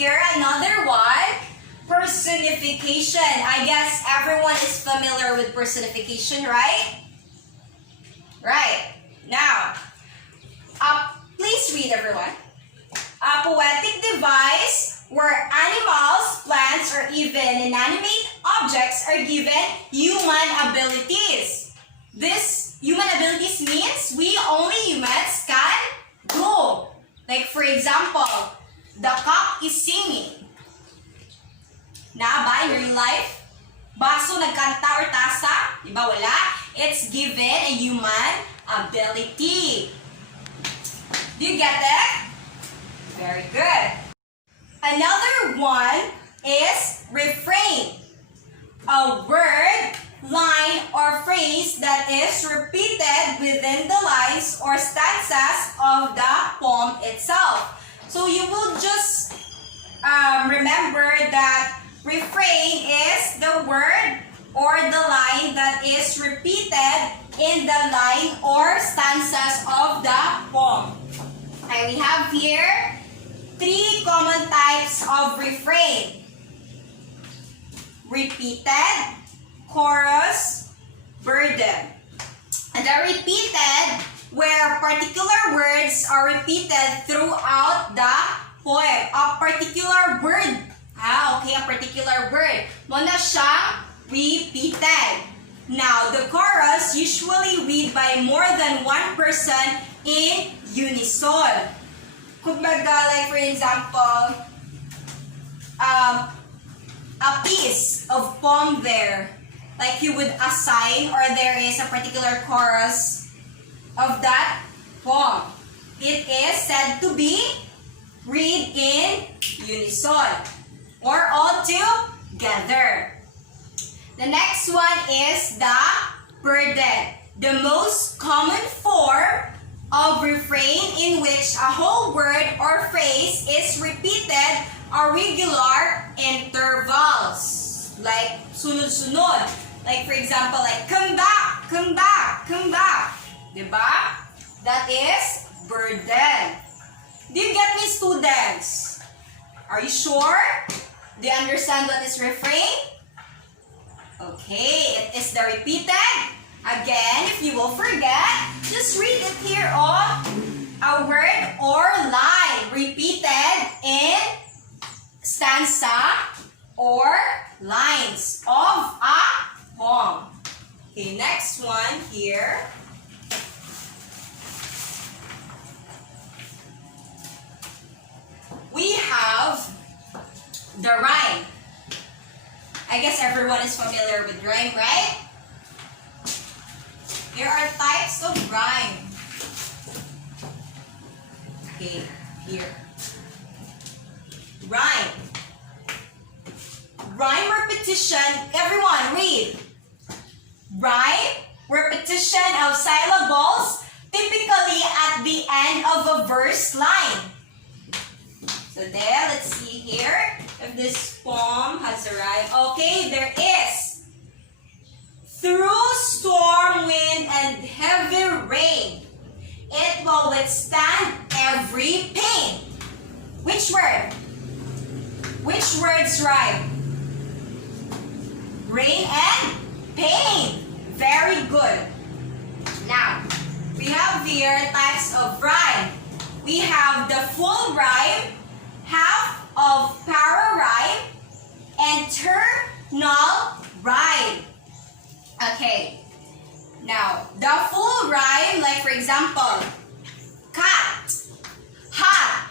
here another one, personification. I guess everyone is familiar with personification, right? Right. Now, please read, everyone. A poetic device where animals, plants, or even inanimate objects are given human abilities. This human abilities means only humans can do. Like for example, the cock is singing. Na ba in real life? Baso nagkanta or tasa? Diba wala? It's given a human ability. Do you get it? Very good. Another one is refrain. A word, line, or phrase that is repeated within the lines or stanzas of the poem itself. So you will just remember that refrain is the word or the line that is repeated in the line or stanzas of the poem. And we have here 3 common types of refrain. Repeated, chorus, burden. And the repeated, where particular words are repeated throughout the poem. A particular word. Okay, a particular word. Muna siya repeated. Now, the chorus usually read by more than one person in unison. Kumbaga, like for example, a piece of poem there, like you would assign, or there is a particular chorus of that poem. It is said to be read in unison or all together. The next one is the burden, the most common form of refrain in which a whole word or phrase is repeated at regular intervals. Like sunod-sunod. Like for example, like come back, come back, come back. Diba? That is burden. Do you get me, students? Are you sure? Do you understand what is refrain? Okay, it is the repeated. Again, if you will forget, just read it here on a word or line repeated in stanza or lines of a poem. Okay, next one here. We have the rhyme. I guess everyone is familiar with rhyme, right? There are types of rhyme. Okay, here. Rhyme. Rhyme repetition. Everyone, read. Rhyme, repetition of syllables, typically at the end of a verse line. So there, let's see here if this poem has a rhyme. Okay, there is. Through storm, wind, and heavy rain, it will withstand every pain. Which word? Which words rhyme? Rain and pain. Very good. Now, we have here types of rhyme. We have the full rhyme, half of para rhyme, and terminal rhyme. Okay. Now, the full rhyme, like for example, cat, hat.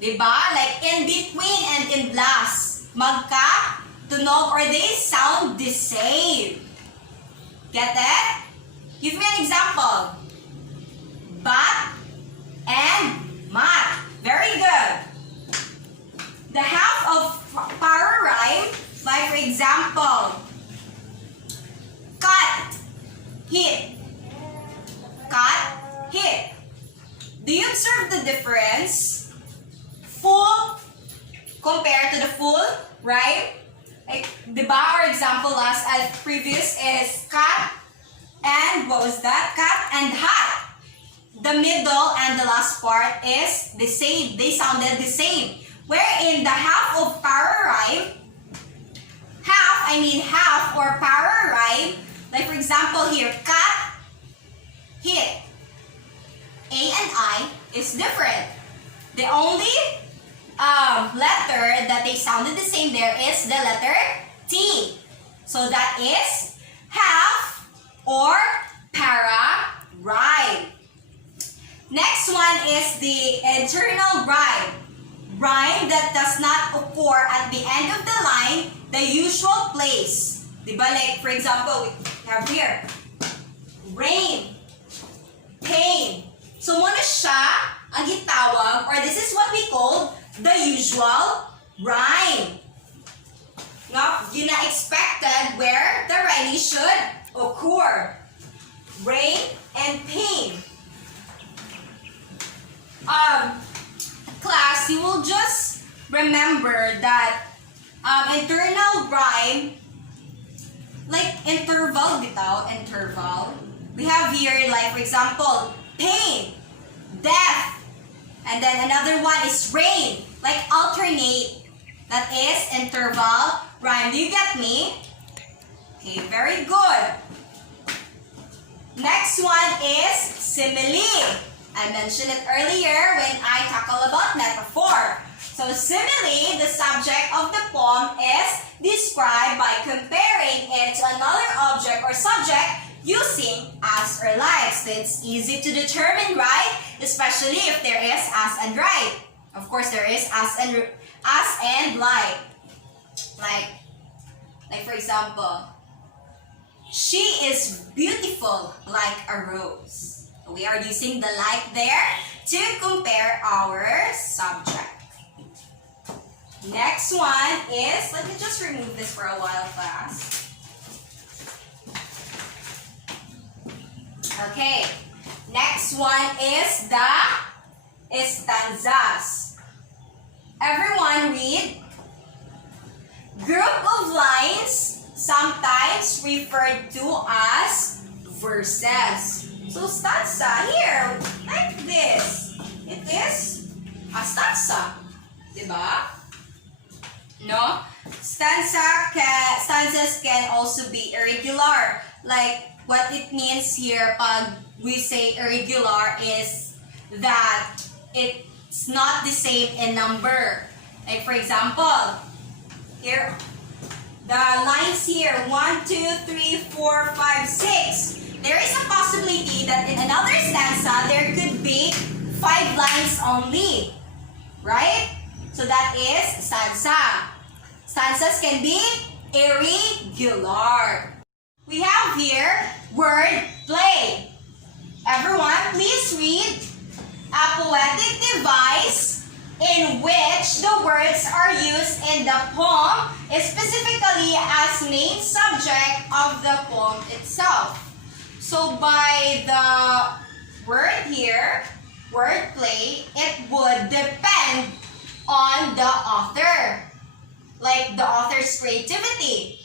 Diba? Like in between and in last. Magka, tunog, or they sound the same. Get that? Give me an example. Bat and mat. Very good. The half of para rhyme, like for example, cut, hit. Cut, hit. Do you observe the difference? Full compared to the full, right? Like, diba, our example last as previous is cut and what was that? Cut and hat. The middle and the last part is the same. They sounded the same. Wherein in the half of para rhyme, half or para rhyme, like for example here, cat, hit. A and I is different. The only letter that they sounded the same there is the letter T. So that is half or para rhyme. Next one is the internal rhyme. Rhyme that does not occur at the end of the line, the usual place. Diba? Like, for example, we have here, rain, pain. So, muna siya ang gitawag, or this is what we call the usual rhyme. Now, yun na expected where the rhyming should occur. Rain and pain. Class, you will just remember that internal rhyme, like interval, we have here, like for example, pain, death, and then another one is rain, like alternate. That is interval rhyme. Do you get me? Okay, very good. Next one is simile. I mentioned it earlier when I tackled about metaphor. So simile, the subject of the poem, is described by comparing it to another object or subject using as or like. So it's easy to determine, right? Especially if there is as and right. Of course, there is as and like. Like for example, she is beautiful like a rose. We are using the like there to compare our subject. Next one is, let me just remove this for a while, class. Okay, next one is the stanzas. Everyone read. Group of lines, sometimes referred to as verses. So stanza here, like this, it is a stanza, diba? No? Stanzas can also be irregular. Like what it means here, pag we say irregular, is that it's not the same in number. Like for example, here, the lines here, 1, 2, 3, 4, 5, 6. There is a possibility that in another stanza, there could be 5 lines only. Right? So that is stanza. Stanzas can be irregular. We have here word play. Everyone, please read a poetic device in which the words are used in the poem, specifically as main subject of the poem itself. So by the word here, wordplay, it would depend on the author, like the author's creativity.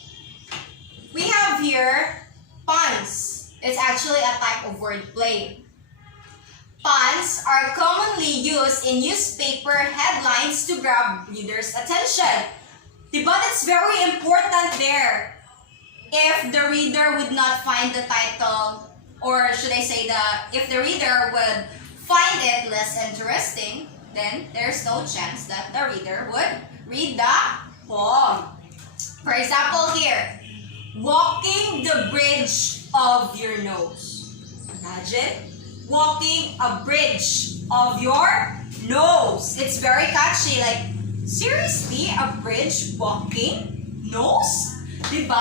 We have here puns. It's actually a type of wordplay. Puns are commonly used in newspaper headlines to grab readers' attention. Diba, that's very important there. If the reader would not find the title, or should I say if the reader would find it less interesting, then there's no chance that the reader would read the poem. For example here, walking the bridge of your nose. Imagine, walking a bridge of your nose. It's very catchy. Like, seriously, a bridge walking nose? Diba?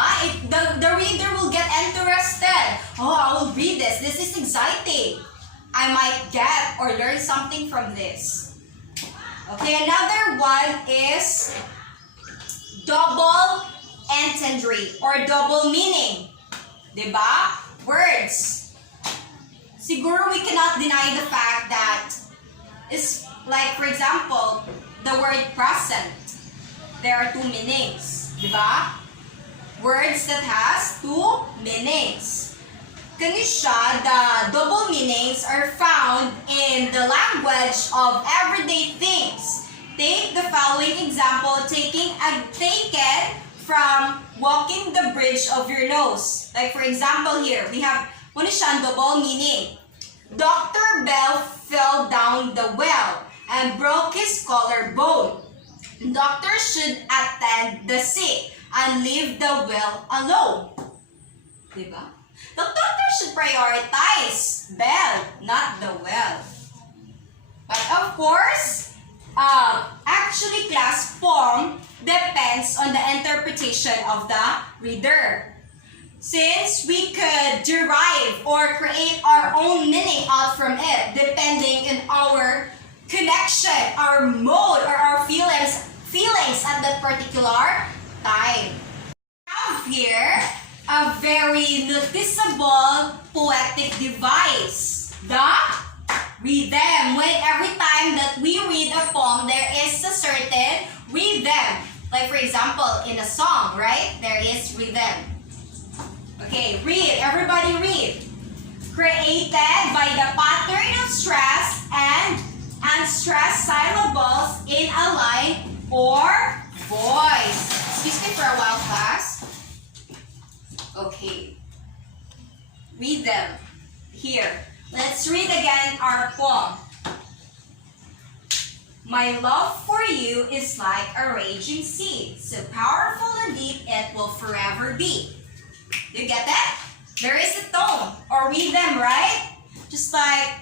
The reader will get interested. Oh, I will read this. This is exciting. I might get or learn something from this. Okay, another one is double entendre or double meaning. Diba? Words. Siguro we cannot deny the fact that it's like, for example, the word present. There are 2 meanings. Diba? Words that has 2 meanings. Kanisha, the double meanings are found in the language of everyday things Take the following example, taken from walking the bridge of your nose. Like for example here, we have one is double meaning. Dr. Bell fell down the well and broke his collarbone. Doctor should attend the sick and leave the well alone. Diba? The doctor should prioritize Bell, not the well. But of course, actually class form depends on the interpretation of the reader. Since we could derive or create our own meaning out from it depending on our connection, our mode, or our feelings at that particular time. We have here a very noticeable poetic device, the rhythm. When every time that we read a poem, there is a certain rhythm. Like for example, in a song, right? There is rhythm. Okay, read. Everybody read. Created by the pattern of stress and unstressed syllables in a line or voice. Excuse me for a while, class. Okay. Read them. Here. Let's read again our poem. My love for you is like a raging sea, so powerful and deep it will forever be. Do you get that? There is a tone or rhythm, right? Just like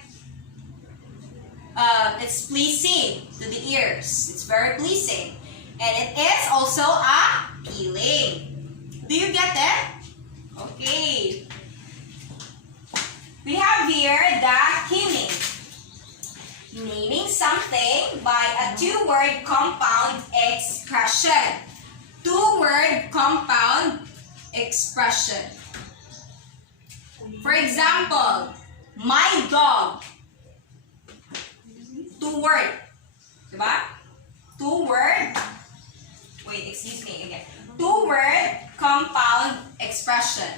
it's pleasing to the ears. It's very pleasing. And it is also appealing. Do you get that? Okay. We have here the hymning. Naming something by a two-word compound expression. Two-word compound expression. For example, my dog. Two-word. Diba? Two-word. Wait, excuse me again. Two-word compound expression.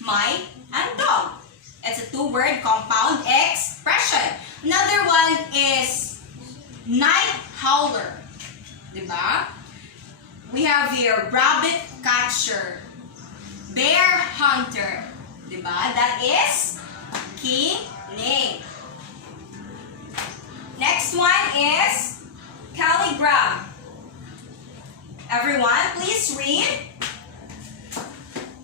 My and dog. It's a two-word compound expression. Another one is night howler. Diba? We have here rabbit catcher, bear hunter. Diba? That is key name. Next one is calligram. Everyone, please read.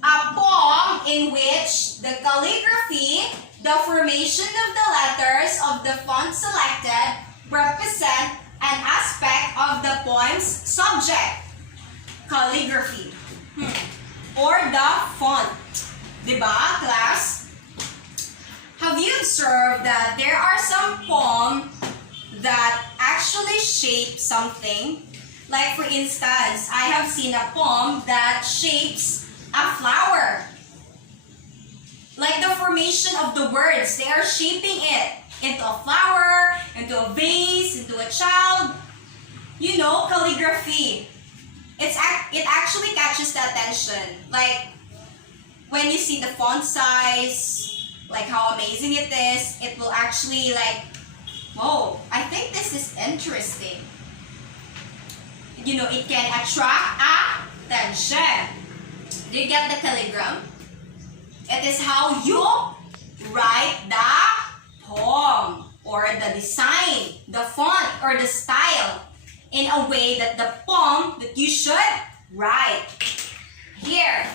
A poem in which the calligraphy, the formation of the letters of the font selected, represent an aspect of the poem's subject. Calligraphy. Or the font. Diba, class? Have you observed that there are some poems that actually shape something? Like for instance, I have seen a poem that shapes a flower. Like the formation of the words, they are shaping it into a flower, into a vase, into a child. You know, calligraphy. It actually catches the attention. Like when you see the font size, like how amazing it is, it will actually like, whoa, I think this is interesting. You know, it can attract attention. Do you get the calligram? It is how you write the poem or the design, the font or the style in a way that the poem that you should write. Here.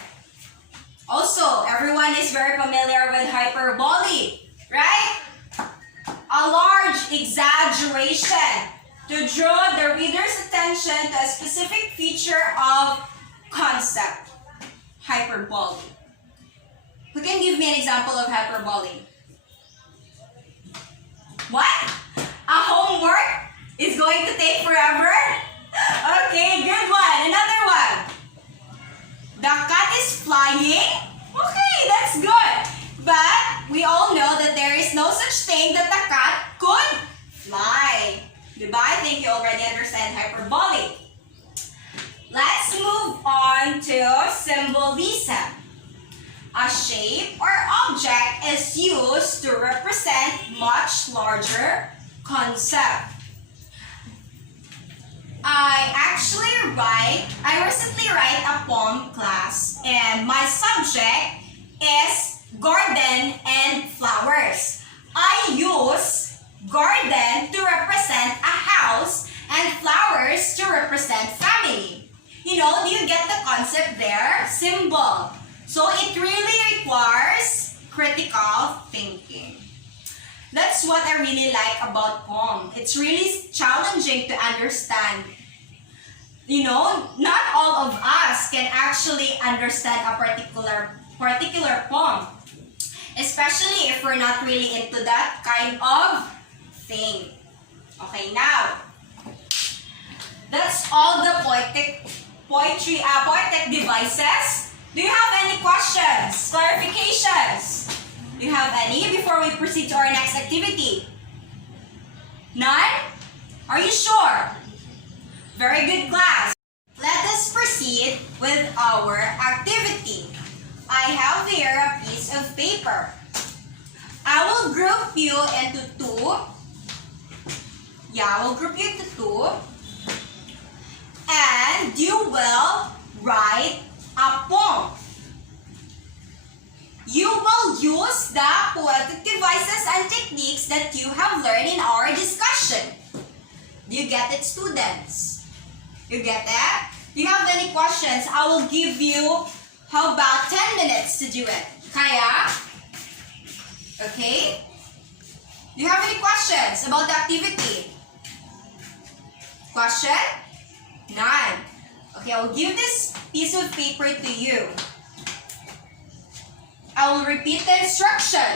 Also, everyone is very familiar with hyperbole, right? A large exaggeration to draw the reader's attention to a specific feature of concept. Hyperbole. Who can give me an example of hyperbole? What? A homework is going to take forever? Okay, good one. Another one. The cat is flying? Okay, that's good. But we all know that there is no such thing that the cat could fly. Diba? I think you already understand hyperbole. Let's move on to symbolism. A shape or object is used to represent much larger concept. I recently write a poem class, and my subject is garden and flowers. I use garden to represent a house and flowers to represent family. You know, do you get the concept there? Symbol. So it really requires critical thinking. That's what I really like about poem. It's really challenging to understand. You know, not all of us can actually understand a particular poem. Especially if we're not really into that kind of thing. Okay, now, that's all the poetic devices. Do you have any questions, clarifications? Do you have any before we proceed to our next activity? None? Are you sure? Very good, class. Let us proceed with our activity. I have here a piece of paper. I will group you into two. Yeah, I will group you into two. And you will write a poem. You will use the poetic devices and techniques that you have learned in our discussion. Do you get it, students? You get that? Do you have any questions? I will give you, how about 10 minutes to do it? Kaya? Okay? Do you have any questions about the activity? Question? None. Okay, I will give this piece of paper to you. I will repeat the instruction.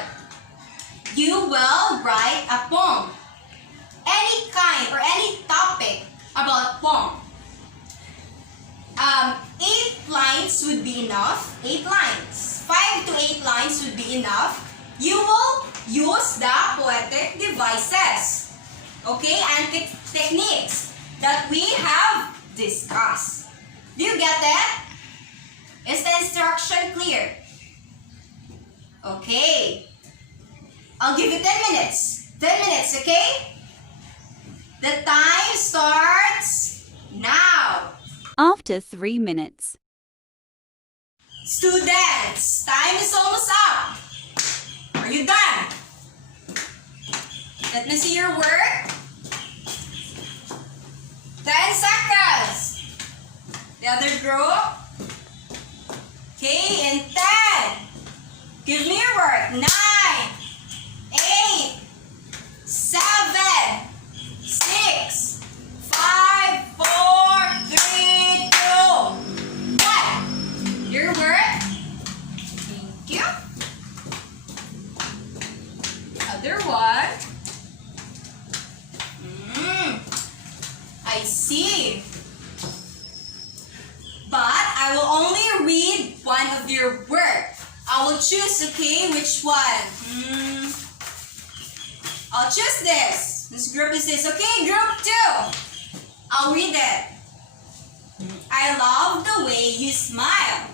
You will write a poem. Any kind or any topic about poem. 8 lines would be enough. 8 lines. 5 to 8 lines would be enough. You will use the poetic devices. Okay? And techniques that we have discussed. Do you get that? Is the instruction clear? Okay. I'll give you 10 minutes. 10 minutes, okay? The time starts now. After 3 minutes. Students, time is almost up. Are you done? Let me see your work. 10 seconds. The other group. Okay, in 10. Give me your work. 9, 8, 7, 6, 5, 4, 3, 2, 1. Your work. Thank you. Other one. I see. But I will only read one of your work. I will choose, okay, which one? I'll choose this. This group is this. Okay, group 2. I'll read it. I love the way you smile.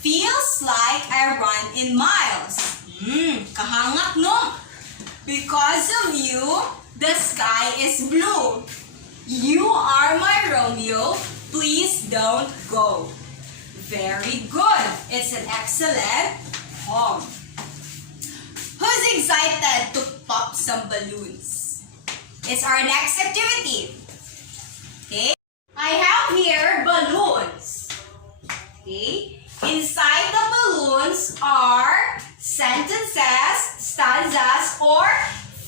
Feels like I run in miles. Kahangak, no? Because of you, the sky is blue. You are my Romeo. Please don't go. Very good. It's an excellent poem. Who's excited to pop some balloons? It's our next activity. Okay? I have here balloons. Okay? Inside the balloons are sentences, stanzas, or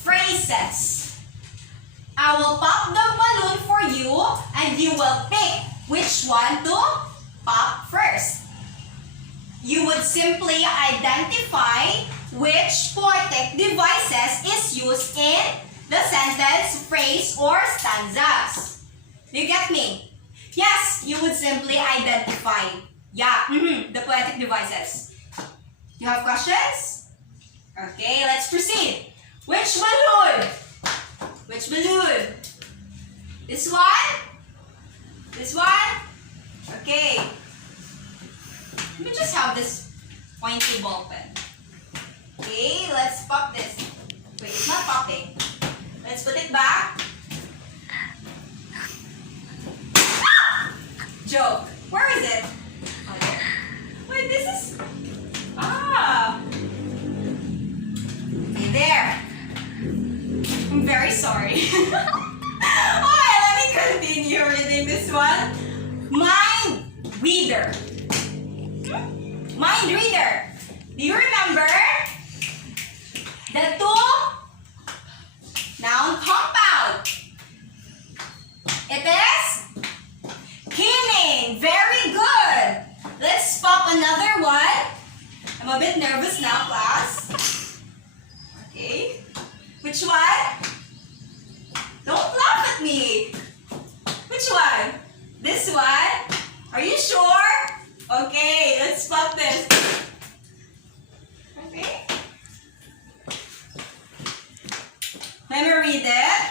phrases. I will pop the balloon for you and you will pick which one to pop first. You would simply identify which poetic devices is used in the sentence, phrase, or stanzas. Do you get me? Yes, you would simply identify. Yeah, the poetic devices. You have questions? Okay, let's proceed. Which balloon? Which balloon? This one? This one? Okay. Let me just have this pointy ball pen. Okay, let's pop this. Wait, it's not popping. Let's put it back. joke. Where is it? Oh, there. Wait, this is... Ah! Okay, there. I'm very sorry. Okay, let me continue reading this one. Mind reader. Mind reader. Do you remember the two noun compound? It is keening. Very good. Let's pop another one. I'm a bit nervous now, class. Okay. Which one? Don't laugh at me. Which one? This one? Are you sure? Okay, let's pop this. Okay. Let me read it.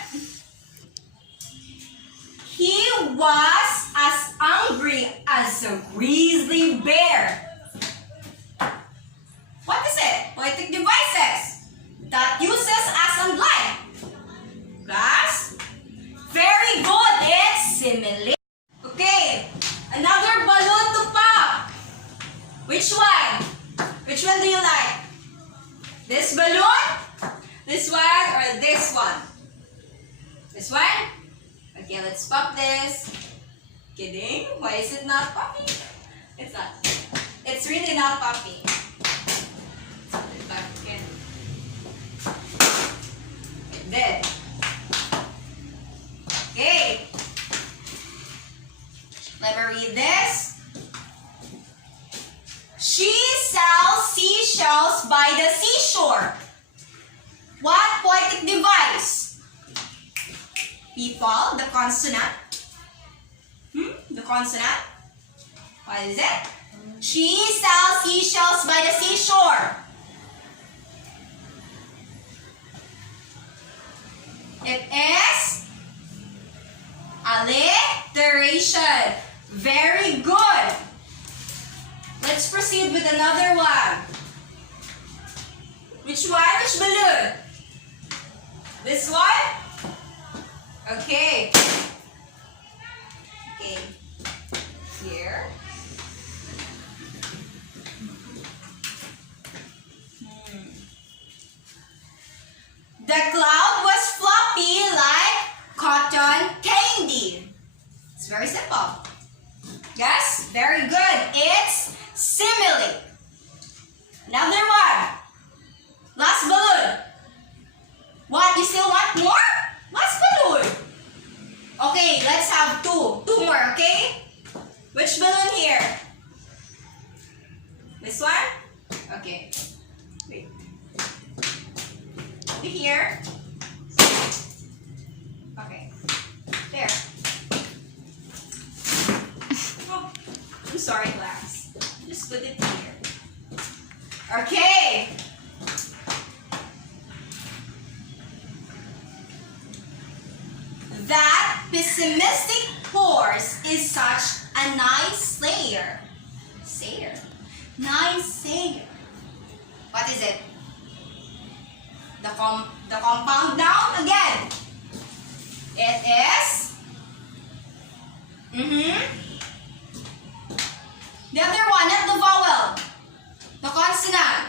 He was as hungry as a grizzly bear. What is it? Poetic devices that uses as and like. Class? Very good. It's simile. Okay. Another balloon to pop. Which one? Which one do you like? This balloon? This one or this one? This one? Okay, let's pop this. Kidding? Why is it not popping? It's not. It's really not popping. Put it back again. It did. Okay. Let me read this. She sells seashells by the seashore. What poetic device? People, the consonant. The consonant. What is it? She sells seashells by the seashore. It is alliteration. Very good. Let's proceed with another one. Which one? Which balloon? This one? Okay. Okay. Here. The cloud was floppy like cotton candy. It's very simple. Yes, very good. It's simile. Another one. Last balloon. What? You still want more? Last balloon. Okay, let's have two. Two more, okay? Which balloon here? This one? Okay. Wait. Over here. Okay. There. Oh, I'm sorry, class. Just put it here. Okay. That pessimistic horse is such a nice sayer. Sayer. Nice sayer. What is it? The compound noun again. It is. The other one, not the vowel. The consonant.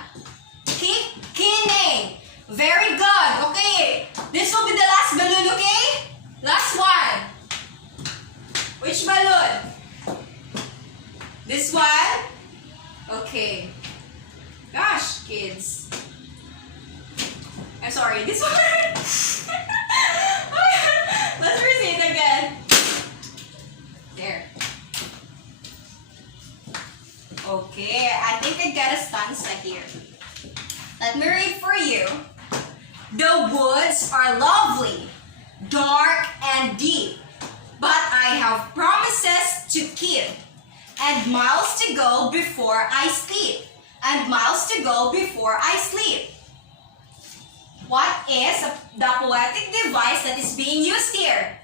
Keening. Very good. Okay. This will be the last balloon, okay? Last one. Which balloon? This one? Okay. Gosh, kids. I'm sorry, this one. Let's proceed again. There. Okay, I think I got a stanza here. Let me read for you. The woods are lovely, dark and deep, but I have promises to keep, and miles to go before I sleep, and miles to go before I sleep. What is the poetic device that is being used here?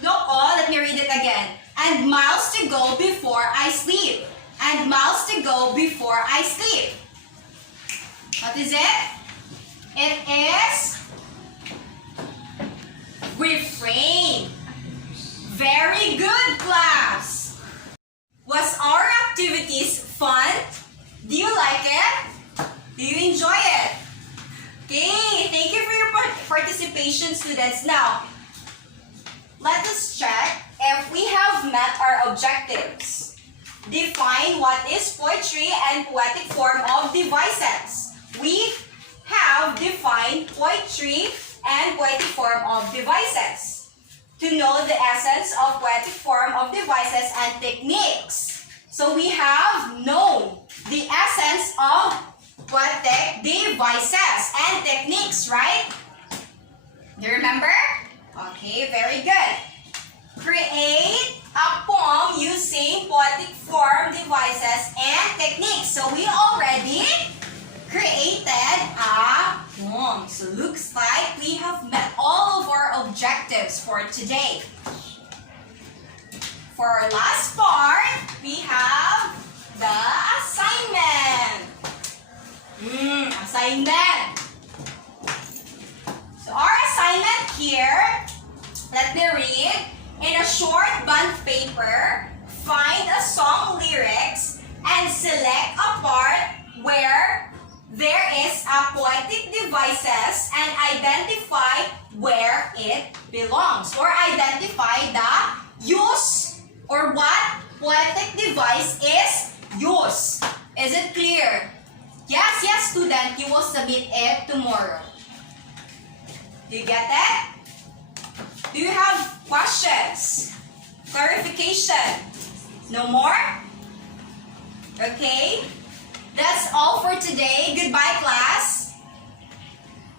Let me read it again. And miles to go before I sleep, and miles to go before I sleep. What is it? It is refrain. Very good, class. question, students. Now, let us check if we have met our objectives. Define what is poetry and poetic form of devices. We have defined poetry and poetic form of devices. To know the essence of poetic form of devices and techniques. So we have known the essence of poetic devices and techniques, right? Do you remember? Okay, very good. Create a poem using poetic form devices and techniques. So we already created a poem. So looks like we have met all of our objectives for today. For our last part, we have the assignment. Assignment. So our assignment here, let me read. In a short bond paper, find a song lyrics and select a part where there is a poetic devices and identify where it belongs, or identify the use or what poetic device is used. Is it clear? Yes, student, you will submit it tomorrow. Do you get it? Do you have questions? Clarification? No more? Okay. That's all for today. Goodbye, class.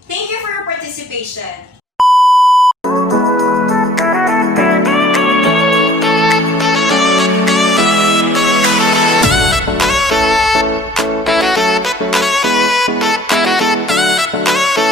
Thank you for your participation.